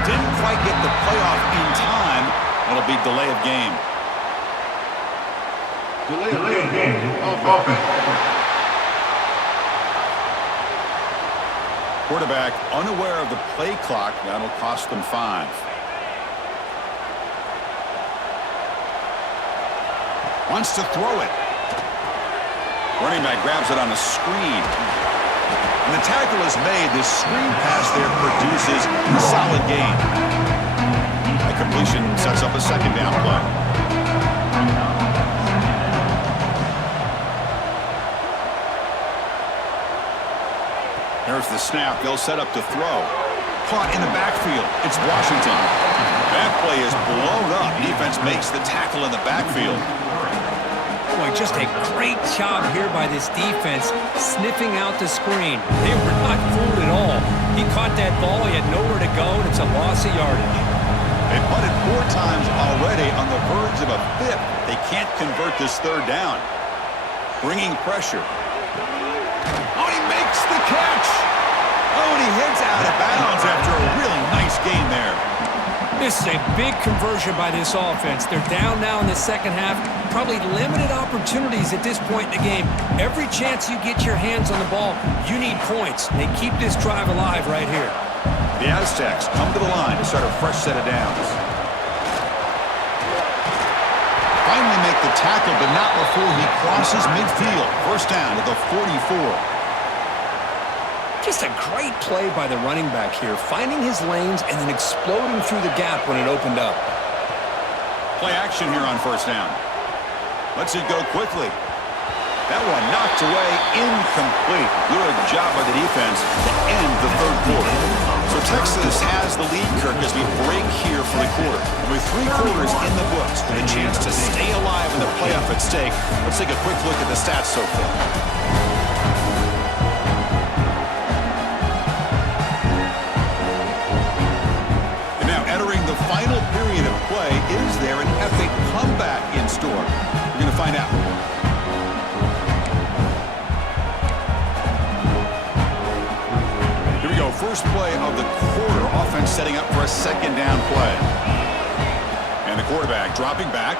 Didn't quite get the playoff in time. It'll be delay of game. Delay of game. Offense. Quarterback unaware of the play clock. That'll cost them 5. Wants to throw it. Running back grabs it on a screen. And the tackle is made. This screen pass there produces a solid gain. That completion sets up a second down play. There's the snap. They'll set up to throw. Caught in the backfield. It's Washington. That play is blown up. Defense makes the tackle in the backfield. Boy, just a great job here by this defense, sniffing out the screen. They were not fooled at all. He caught that ball. He had nowhere to go, and it's a loss of yardage. They punted 4 times already on the verge of a 5th. They can't convert this third down. Bringing pressure. Oh, he makes the catch. Oh, and he heads out of bounds after a really nice gain there. This is a big conversion by this offense. They're down now in the second half. Probably limited opportunities at this point in the game. Every chance you get your hands on the ball, you need points. They keep this drive alive right here. The Aztecs come to the line to start a fresh set of downs. Finally make the tackle, but not before he crosses midfield. First down to the 44. Just a great play by the running back here, finding his lanes and then exploding through the gap when it opened up. Play action here on first down. Lets it go quickly. That one knocked away, incomplete. Good job by the defense to end the third quarter. So Texas has the lead, Kirk, as we break here for the quarter. And with 3 quarters in the books with a chance to stay alive in the playoff at stake, let's take a quick look at the stats so far. And now entering the final period of play, is there an epic comeback in store? We're going to find out. First play of the quarter. Offense setting up for a second down play. And the quarterback dropping back.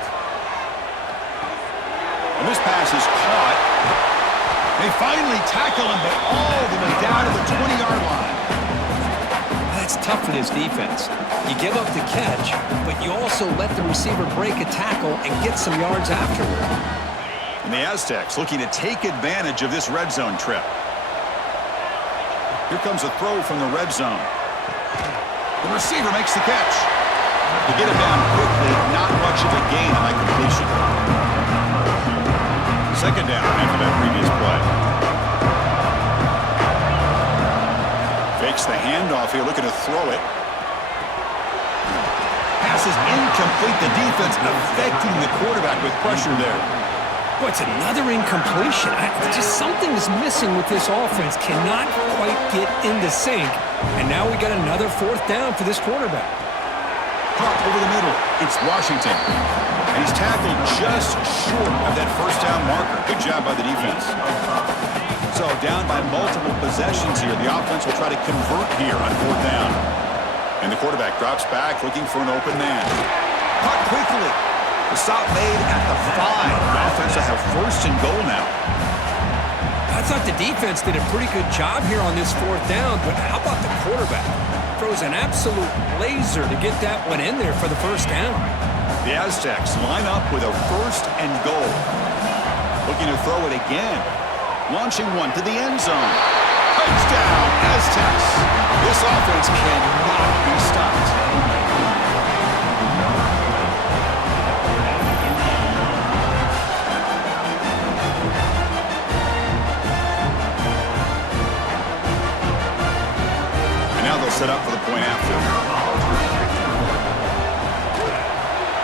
And this pass is caught. They finally tackle him, but all the way down to the 20-yard line. That's tough for this defense. You give up the catch, but you also let the receiver break a tackle and get some yards afterward. And the Aztecs looking to take advantage of this red zone trip. Here comes a throw from the red zone. The receiver makes the catch. To get him down quickly, not much of a gain on that completion. Second down after that previous play. Fakes the handoff here, looking to throw it. Pass is incomplete. The defense affecting the quarterback with pressure there. Boy, it's another incompletion. Just something's missing with this offense. Cannot quite get into sync. And now we got another fourth down for this quarterback. Caught over the middle. It's Washington. And he's tackled just short of that first down marker. Good job by the defense. So down by multiple possessions here. The offense will try to convert here on fourth down. And the quarterback drops back looking for an open man. Caught quickly. The stop made at the 5. The offense will have first and goal now. I thought the defense did a pretty good job here on this fourth down, but how about the quarterback? Throws an absolute laser to get that one in there for the first down. The Aztecs line up with a first and goal. Looking to throw it again. Launching one to the end zone. Touchdown, Aztecs. This offense cannot be stopped. Set up for the point after.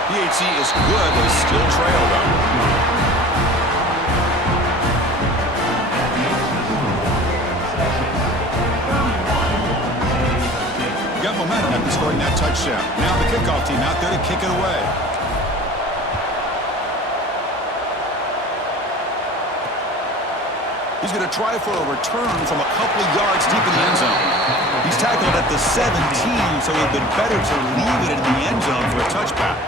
PHC is good, but is still trail, though. Got momentum after scoring that touchdown. Now the kickoff team out there to kick it away. He's going to try for a return from a couple of yards deep in the end zone. He's tackled at the 17, so it would have been better to leave it in the end zone for a touchback.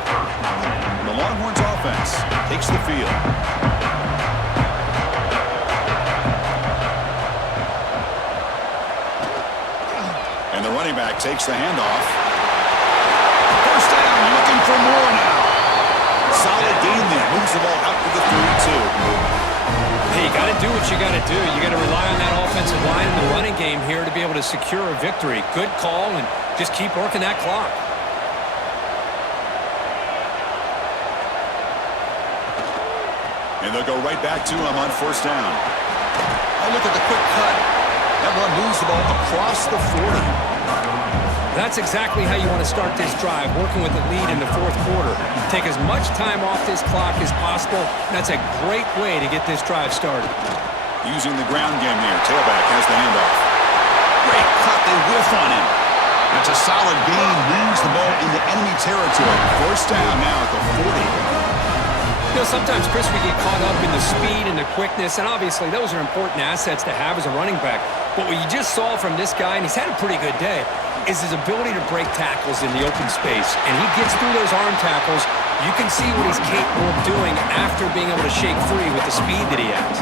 And the Longhorns offense takes the field. And the running back takes the handoff. First down, looking for more now. Solid gain there. Moves the ball out to the 32. Hey, you got to do what you got to do. You got to rely on that offensive line in the running game here to be able to secure a victory. Good call, and just keep working that clock. And they'll go right back to him on first down. Oh, look at the quick cut. That one moves the ball across the 40. That's exactly how you want to start this drive, working with the lead in the fourth quarter. Take as much time off this clock as possible. That's a great way to get this drive started. Using the ground game here. Tailback has the handoff. Great cut. They whiff on him. That's a solid gain. Moves the ball into enemy territory. First down now at the 40. Sometimes, Chris, we get caught up in the speed and the quickness, and obviously those are important assets to have as a running back. But what you just saw from this guy, and he's had a pretty good day, is his ability to break tackles in the open space. And he gets through those arm tackles. You can see what he's capable of doing after being able to shake free with the speed that he has.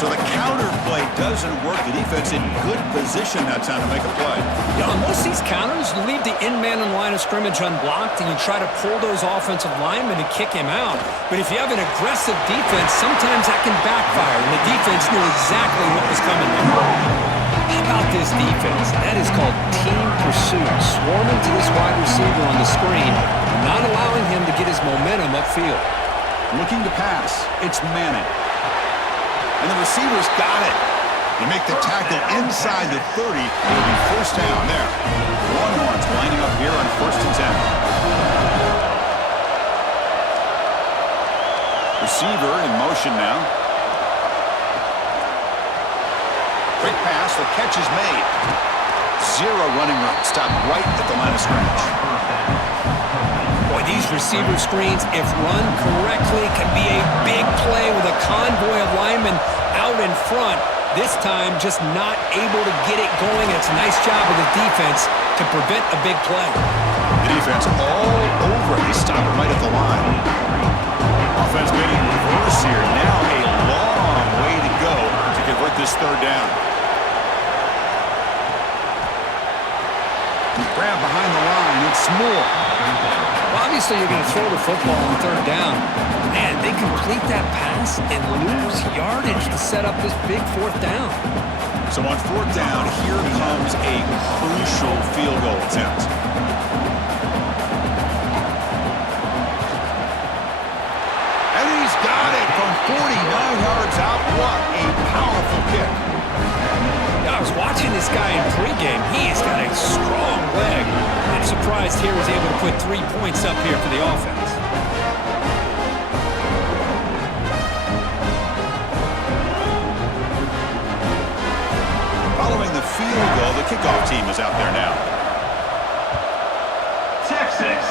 So the counter play doesn't work. The defense in good position that time to make a play. Yeah, on most of these counters, you leave the in-man on the line of scrimmage unblocked, and you try to pull those offensive linemen to kick him out. But if you have an aggressive defense, sometimes that can backfire, and the defense knew exactly what was coming there. How about this defense? That is called team pursuit. Swarming to this wide receiver on the screen, not allowing him to get his momentum upfield. Looking to pass. It's Manning. And the receivers got it. They make the tackle inside the 30. It'll be first down there. Longhorns lining up here on 1st and 10. Receiver in motion now. Quick pass. The catch is made. Zero running room. Stopped right at the line of scrimmage. Boy, these receiver screens, if run correctly, can be a big play with a convoy of linemen out in front. This time, just not able to get it going. It's a nice job of the defense to prevent a big play. The defense all over it. They stop it right at the line. Offense made in reverse here. Now a long way to go to convert this third down. Grab behind the line. It's Moore. Obviously, you're going to throw the football on third down. Man, they complete that pass and lose yardage to set up this big fourth down. So on fourth down, here comes a crucial field goal attempt. And he's got it from 49 yards out. What a powerful kick. I was watching this guy in pregame. He has got a strong leg. I'm surprised here he's able to put 3 points up here for the offense. Following the field goal, the kickoff team is out there now. Texas.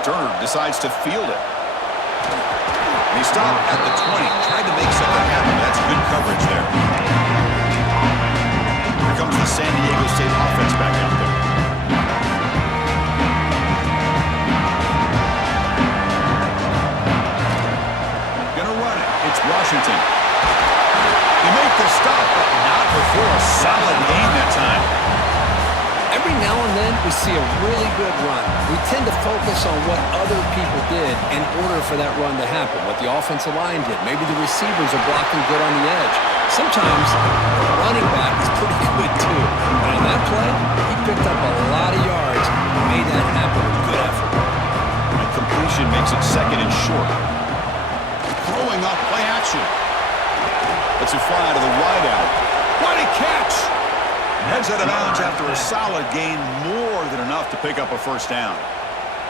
Returner decides to field it. And he stopped at the 20, tried to make something happen. That's good coverage there. Here comes the San Diego State offense back out there. Gonna run it. It's Washington. They make the stop, but not before a solid gain that time. Every now and then, we see a really good run. We tend to focus on what other people did in order for that run to happen, what the offensive line did. Maybe the receivers are blocking good on the edge. Sometimes the running back is pretty good, too. But on that play, he picked up a lot of yards and made that happen with good effort. And completion makes it second and short. Throwing up play action. Let's it fly to the wideout. What a catch! Heads out of bounds after a solid gain, more than enough to pick up a first down.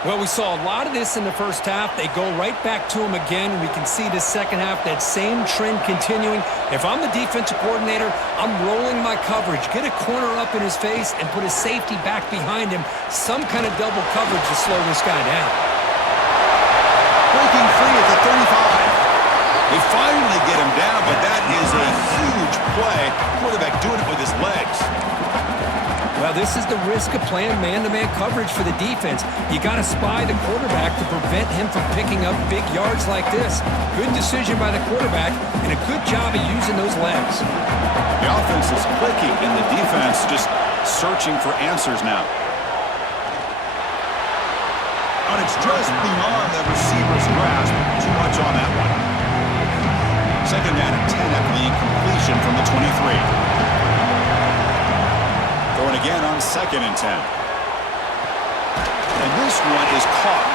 Well, we saw a lot of this in the first half. They go right back to him again. We can see the second half, that same trend continuing. If I'm the defensive coordinator, I'm rolling my coverage. Get a corner up in his face and put a safety back behind him. Some kind of double coverage to slow this guy down. Breaking free at the 35. They finally get him down, but that is a huge play. Quarterback doing it with his legs. Well, this is the risk of playing man-to-man coverage for the defense. You got to spy the quarterback to prevent him from picking up big yards like this. Good decision by the quarterback and a good job of using those legs. The offense is clicking and the defense just searching for answers now. And it's just beyond the receiver's grasp. Too much on that one. Second down and 10 after the incompletion from the 23. Throwing again on second and 10. And this one is caught.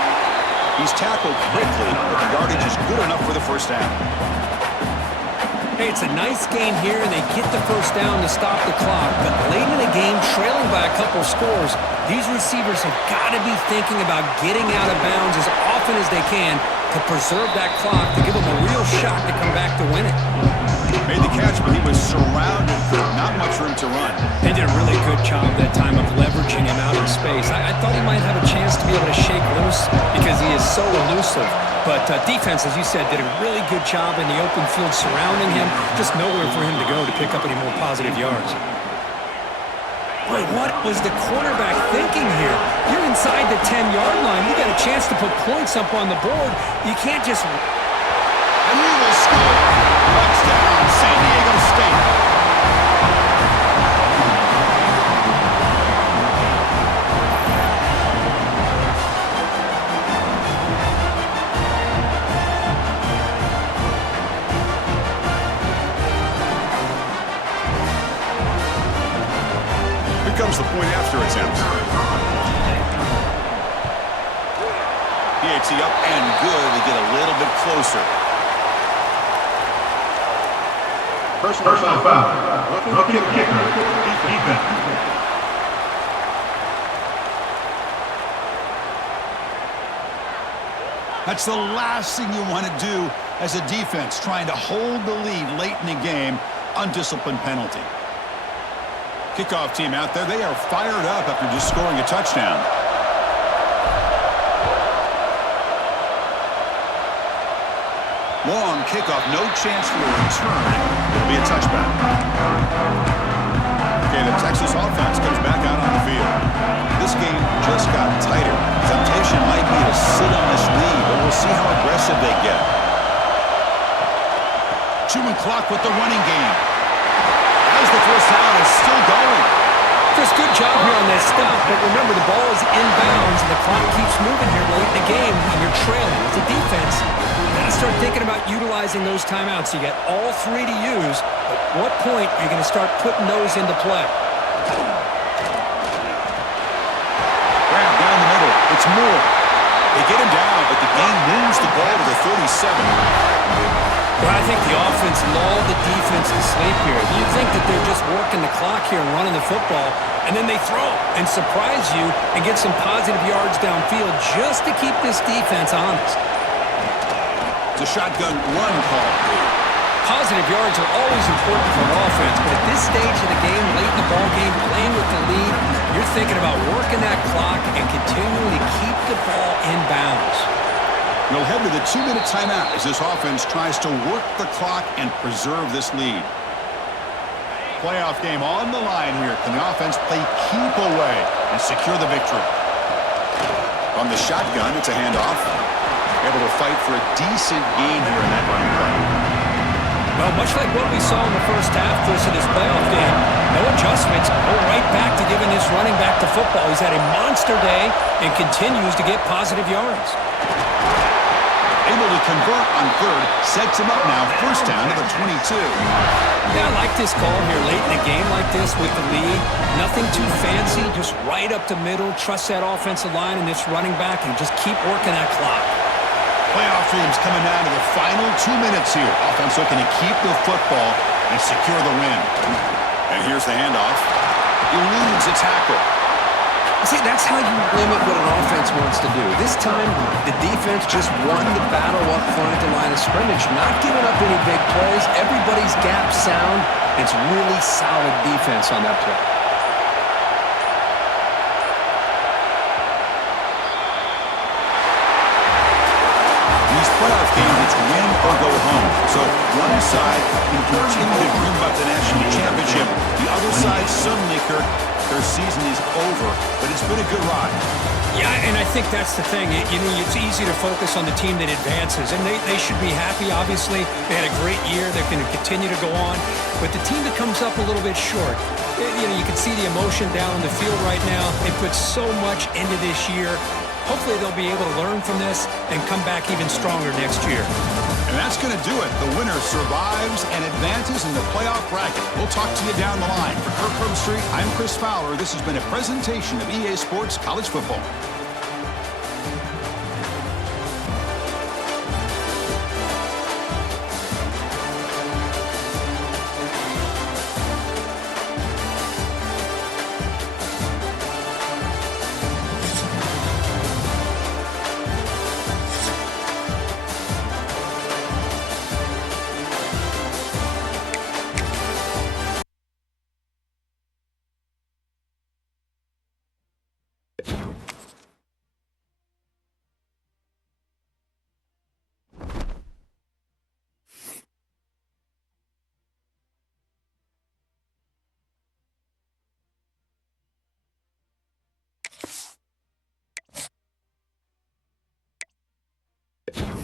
He's tackled quickly, but the yardage is good enough for the first down. Hey, it's a nice game here, and they get the first down to stop the clock. But late in the game, trailing by a couple scores, these receivers have got to be thinking about getting out of bounds as often as they can to preserve that clock, to give them a real shot to come back to win it. Made the catch, but he was surrounded. Not much room to run. They did a really good job that time of leveraging him out in space. I thought he might have a chance to be able to shake loose because he is so elusive. But defense, as you said, did a really good job in the open field surrounding him. Just nowhere for him to go to pick up any more positive yards. Boy, what was the quarterback thinking here? You're inside the 10-yard line. You got a chance to put points up on the board. You can't just... And he will score. Touchdown, San Diego State. Here comes the point after attempt. PAT up and good. We get a little bit closer. Personal foul. Looking at the kicker. Defense. That's the last thing you want to do as a defense, trying to hold the lead late in the game. Undisciplined penalty. Kickoff team out there. They are fired up after just scoring a touchdown. Long kickoff, no chance for a return. It'll be a touchback. Okay, the Texas offense comes back out on the field. This game just got tighter. Temptation might be to sit on this lead, but we'll see how aggressive they get. Chewing clock with the running game. As the first down is still going. Just good job here on that stop, but remember the ball is inbounds and the clock keeps moving here late in the game and you're trailing. As a defense, you got to start thinking about utilizing those timeouts. You got all three to use, but what point are you going to start putting those into play? Grab down the middle. It's Moore. They get him down, but the game moves the ball to the 37. Well, I think the offense lulled the defense to sleep here. You think that they're just working the clock here and running the football, and then they throw and surprise you and get some positive yards downfield just to keep this defense honest. It's a shotgun run call. Positive yards are always important for an offense, but at this stage of the game, late in the ball game, playing with the lead, you're thinking about working that clock and continuing to keep the ball in bounds. We'll head to the 2-minute timeout as this offense tries to work the clock and preserve this lead. Playoff game on the line here. Can the offense play keep away and secure the victory? On the shotgun, it's a handoff. Able to fight for a decent gain here in that running play. Well, much like what we saw in the first half, Chris, of this playoff game, no adjustments, go right back to giving this running back the football. He's had a monster day and continues to get positive yards. Able to convert on third, sets him up now, first down to the 22. Yeah, I like this call here late in a game like this with the lead. Nothing too fancy, just right up the middle. Trust that offensive line and this running back and just keep working that clock. Playoff dreams coming down to the final 2 minutes here. Offense looking to keep the football and secure the win. And here's the handoff. Eludes a tackle. See, that's how you limit what an offense wants to do. This time, the defense just won the battle up front at the line of scrimmage, not giving up any big plays. Everybody's gap sound. It's really solid defense on that play. These playoff games, it's win or go home. So one side can continue to dream about the national championship. The other side suddenly, Kirk, their season is over, but it's been a good ride. Yeah, and I think that's the thing. It's easy to focus on the team that advances, and they should be happy, obviously. They had a great year. They're going to continue to go on. But the team that comes up a little bit short, you can see the emotion down on the field right now. They put so much into this year. Hopefully they'll be able to learn from this and come back even stronger next year. And that's going to do it. The winner survives and advances in the playoff bracket. We'll talk to you down the line. For Kirk Herbstreit, I'm Chris Fowler. This has been a presentation of EA Sports College Football. it.